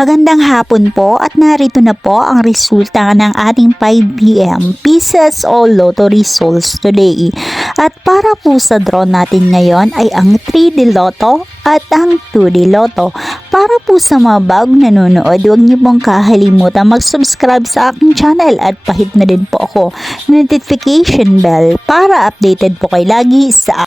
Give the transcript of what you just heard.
Magandang hapon po at narito na po ang resulta ng ating 5 p.m. Pieces o Lotto results today. At para po sa draw natin ngayon ay ang 3D Lotto at ang 2D Lotto. Para po sa mga bagong nanonood, huwag niyo pong kakalimutan mag-subscribe sa aking channel at pahit na din po ako notification bell para updated po kayo lagi sa